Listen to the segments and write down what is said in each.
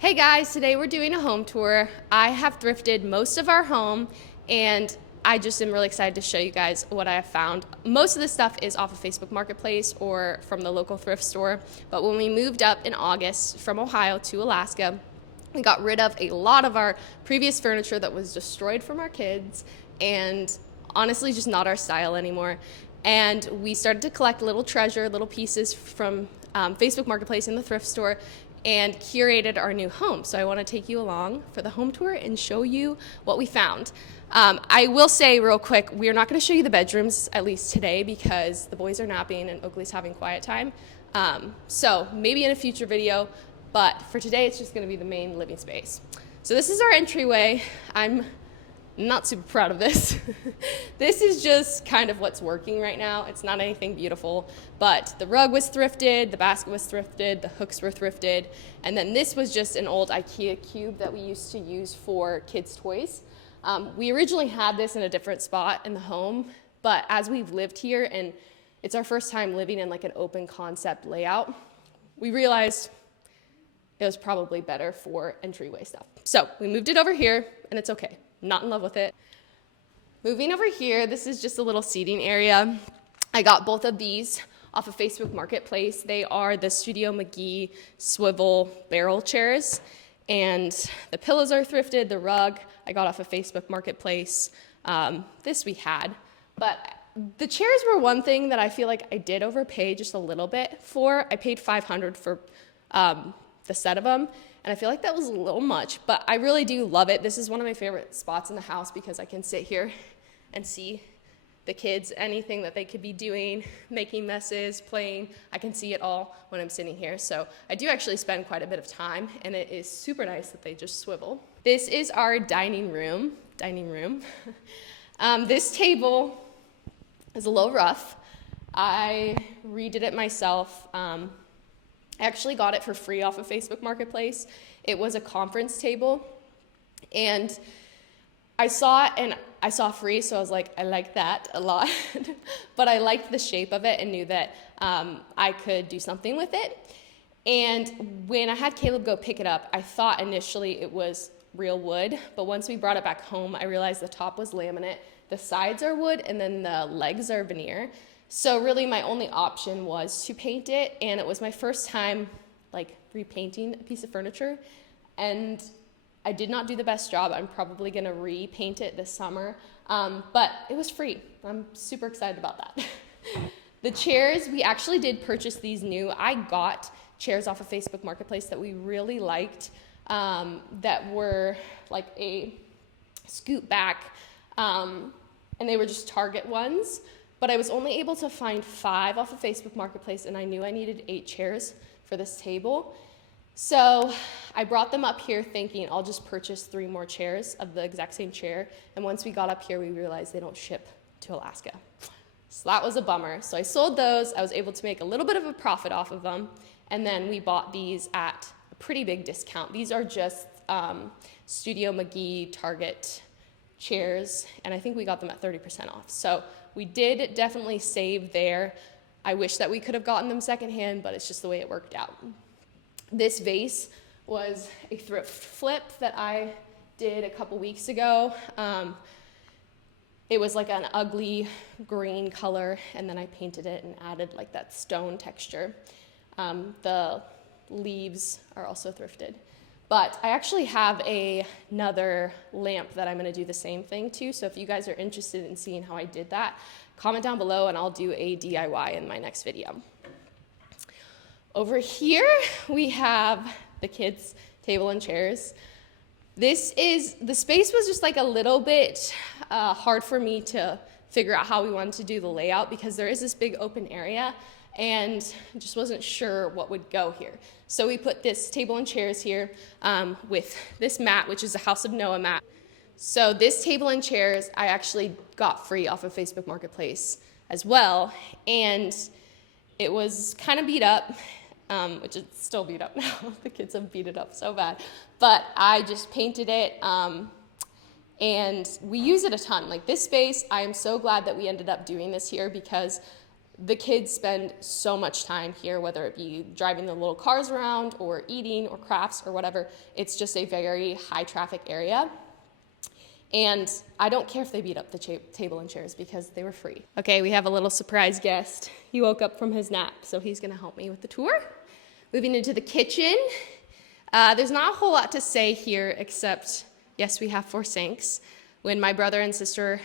Hey guys, today we're doing a home tour. I have thrifted most of our home and I just am really excited to show you guys what I have found. Most of this stuff is off of Facebook Marketplace or from the local thrift store, but when we moved up in August from Ohio to Alaska, we got rid of a lot of our previous furniture that was destroyed from our kids and honestly just not our style anymore. And we started to collect little pieces from Facebook Marketplace in the thrift store and curated our new home. So I want to take you along for the home tour and show you what we found. I will say real quick, we are not going to show you the bedrooms, at least today, because the boys are napping and Oakley's having quiet time. So maybe in a future video, but for today it's just going to be the main living space. So this is our entryway. I'm not super proud of this. This is just kind of what's working right now. It's not anything beautiful, but the rug was thrifted, the basket was thrifted, the hooks were thrifted, and then this was just an old IKEA cube that we used to use for kids' toys. We originally had this in a different spot in the home, but as we've lived here and it's our first time living in like an open concept layout, we realized it was probably better for entryway stuff. So we moved it over here and it's okay. Not in love with it. Moving over here, this is just a little seating area. I got both of these off of Facebook Marketplace. They are the Studio McGee swivel barrel chairs, and the pillows are thrifted. The rug I got off of Facebook Marketplace. This we had, but the chairs were one thing that I feel like I did overpay just a little bit for. I paid $500 for the set of them. And I feel like that was a little much, but I really do love it. This is one of my favorite spots in the house because I can sit here and see the kids, anything that they could be doing, making messes, playing. I can see it all when I'm sitting here. So I do actually spend quite a bit of time, and it is super nice that they just swivel. This is our dining room. This table is a little rough. I redid it myself. I actually got it for free off of Facebook Marketplace. It was a conference table, and I saw it and I saw free, so I was like, I like that a lot. But I liked the shape of it and knew that I could do something with it. And when I had Caleb go pick it up, I thought initially it was real wood, but once we brought it back home, I realized the top was laminate, the sides are wood, and then the legs are veneer. So really my only option was to paint it, and it was my first time like repainting a piece of furniture, and I did not do the best job. I'm probably gonna repaint it this summer, but it was free. I'm super excited about that. The chairs, we actually did purchase these new. I got chairs off of Facebook Marketplace that we really liked, that were like a scoot back, and they were just Target ones. But I was only able to find 5 off of Facebook Marketplace, and I knew I needed 8 chairs for this table. So I brought them up here thinking I'll just purchase 3 more chairs of the exact same chair. And once we got up here, we realized they don't ship to Alaska. So that was a bummer. So I sold those. I was able to make a little bit of a profit off of them. And then we bought these at a pretty big discount. These are just Studio McGee Target chairs, and I think we got them at 30% off. So we did definitely save there. I wish that we could have gotten them secondhand, but it's just the way it worked out. This vase was a thrift flip that I did a couple weeks ago. It was like an ugly green color, and then I painted it and added like that stone texture. The leaves are also thrifted. But I actually have another lamp that I'm gonna do the same thing to, so if you guys are interested in seeing how I did that, comment down below and I'll do a DIY in my next video. Over here, we have the kids' table and chairs. The space was just like a little bit hard for me to figure out how we wanted to do the layout because there is this big open area, and just wasn't sure what would go here. So we put this table and chairs here with this mat, which is a House of Noah mat. So this table and chairs I actually got free off of Facebook Marketplace as well, and it was kind of beat up, which is still beat up now. The kids have beat it up so bad. But I just painted it, and we use it a ton. Like this space, I am so glad that we ended up doing this here because the kids spend so much time here, whether it be driving the little cars around or eating or crafts or whatever. It's just a very high traffic area. And I don't care if they beat up the table and chairs because they were free. Okay, we have a little surprise guest. He woke up from his nap, so he's gonna help me with the tour. Moving into the kitchen. There's not a whole lot to say here except, yes, we have 4 sinks. When my brother and sister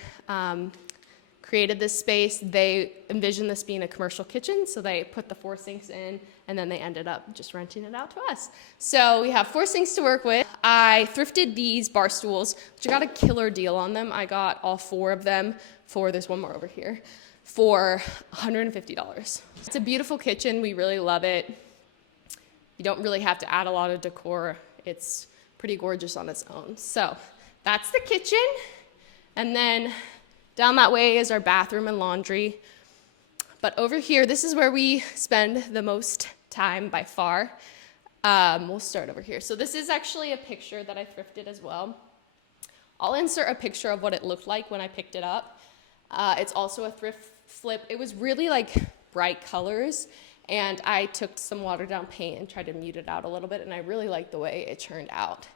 created this space, they envisioned this being a commercial kitchen, so they put the 4 sinks in, and then they ended up just renting it out to us. So we have 4 sinks to work with. I thrifted these bar stools, which I got a killer deal on them. I got all 4 of them there's one more over here, for $150. It's a beautiful kitchen. We really love it. You don't really have to add a lot of decor. It's pretty gorgeous on its own. So that's the kitchen. And then down that way is our bathroom and laundry. But over here, this is where we spend the most time by far. We'll start over here. So this is actually a picture that I thrifted as well. I'll insert a picture of what it looked like when I picked it up. It's also a thrift flip. It was really like bright colors, and I took some watered down paint and tried to mute it out a little bit, and I really liked the way it turned out.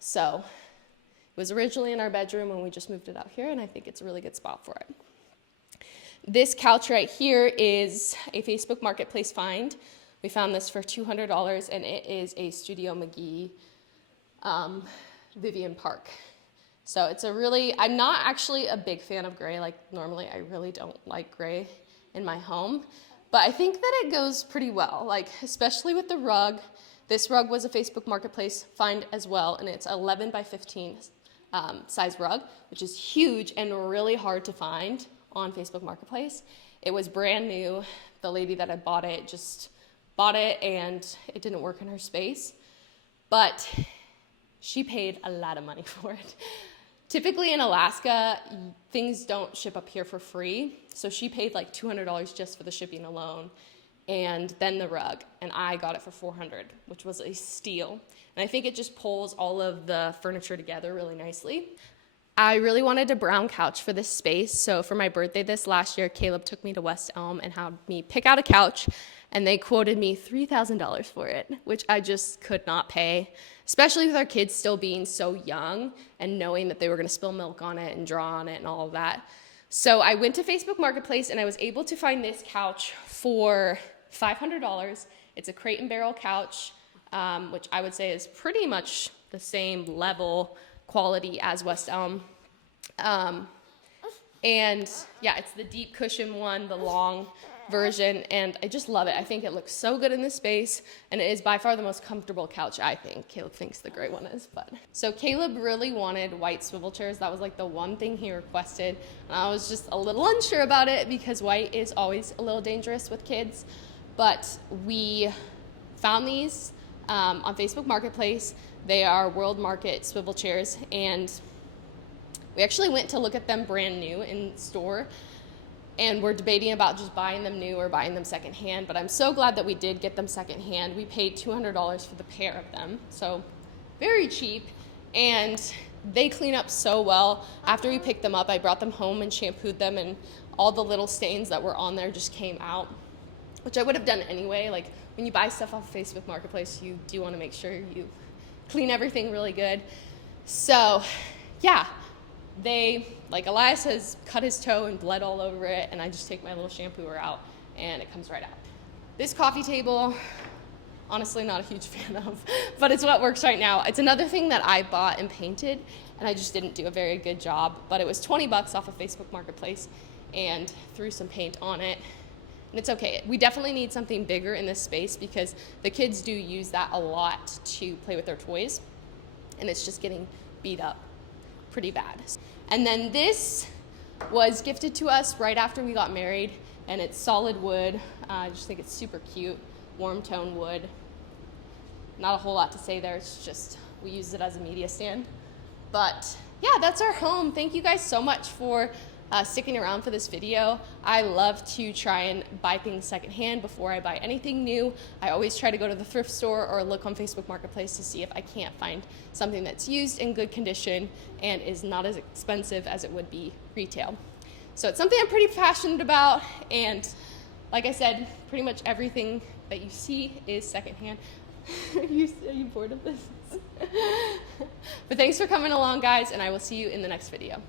So it was originally in our bedroom and we just moved it out here, and I think it's a really good spot for it. This couch right here is a Facebook Marketplace find. We found this for $200, and it is a Studio McGee Vivian Park. So it's I'm not actually a big fan of gray. Like normally I really don't like gray in my home, but I think that it goes pretty well, like especially with the rug. This rug was a Facebook Marketplace find as well, and it's 11 by 15 size rug, which is huge and really hard to find on Facebook Marketplace. It was brand new. The lady that had bought it just bought it, and it didn't work in her space, but she paid a lot of money for it. Typically in Alaska, things don't ship up here for free, so she paid like $200 just for the shipping alone, and then the rug, and I got it for $400, which was a steal. And I think it just pulls all of the furniture together really nicely. I really wanted a brown couch for this space, so for my birthday this last year, Caleb took me to West Elm and had me pick out a couch, and they quoted me $3,000 for it, which I just could not pay, especially with our kids still being so young and knowing that they were gonna spill milk on it and draw on it and all of that. So I went to Facebook Marketplace and I was able to find this couch for $500. It's a Crate and Barrel couch, which I would say is pretty much the same level quality as West Elm. And yeah, it's the deep cushion one, the long version, and I just love it. I think it looks so good in this space, and it is by far the most comfortable couch, I think. Caleb thinks the gray one is, but. So Caleb really wanted white swivel chairs. That was like the one thing he requested, and I was just a little unsure about it because white is always a little dangerous with kids, but we found these on Facebook Marketplace. They are World Market swivel chairs, and we actually went to look at them brand new in store, and we're debating about just buying them new or buying them secondhand, but I'm so glad that we did get them secondhand. We paid $200 for the pair of them, so very cheap, and they clean up so well. After we picked them up, I brought them home and shampooed them, and all the little stains that were on there just came out, which I would have done anyway. Like when you buy stuff off of Facebook Marketplace, you do want to make sure you clean everything really good. So yeah, like Elias has cut his toe and bled all over it, and I just take my little shampooer out and it comes right out. This coffee table, honestly not a huge fan of, but it's what works right now. It's another thing that I bought and painted, and I just didn't do a very good job, but it was 20 bucks off of Facebook Marketplace and threw some paint on it. And it's okay. We definitely need something bigger in this space because the kids do use that a lot to play with their toys, and it's just getting beat up pretty bad. And then this was gifted to us right after we got married, and it's solid wood. I just think it's super cute, warm tone wood. Not a whole lot to say there. It's just we use it as a media stand. But yeah, that's our home. Thank you guys so much for sticking around for this video. I love to try and buy things secondhand before I buy anything new. I always try to go to the thrift store or look on Facebook Marketplace to see if I can't find something that's used in good condition and is not as expensive as it would be retail. So it's something I'm pretty passionate about, and like I said, pretty much everything that you see is secondhand. Are you bored of this? But thanks for coming along, guys, and I will see you in the next video.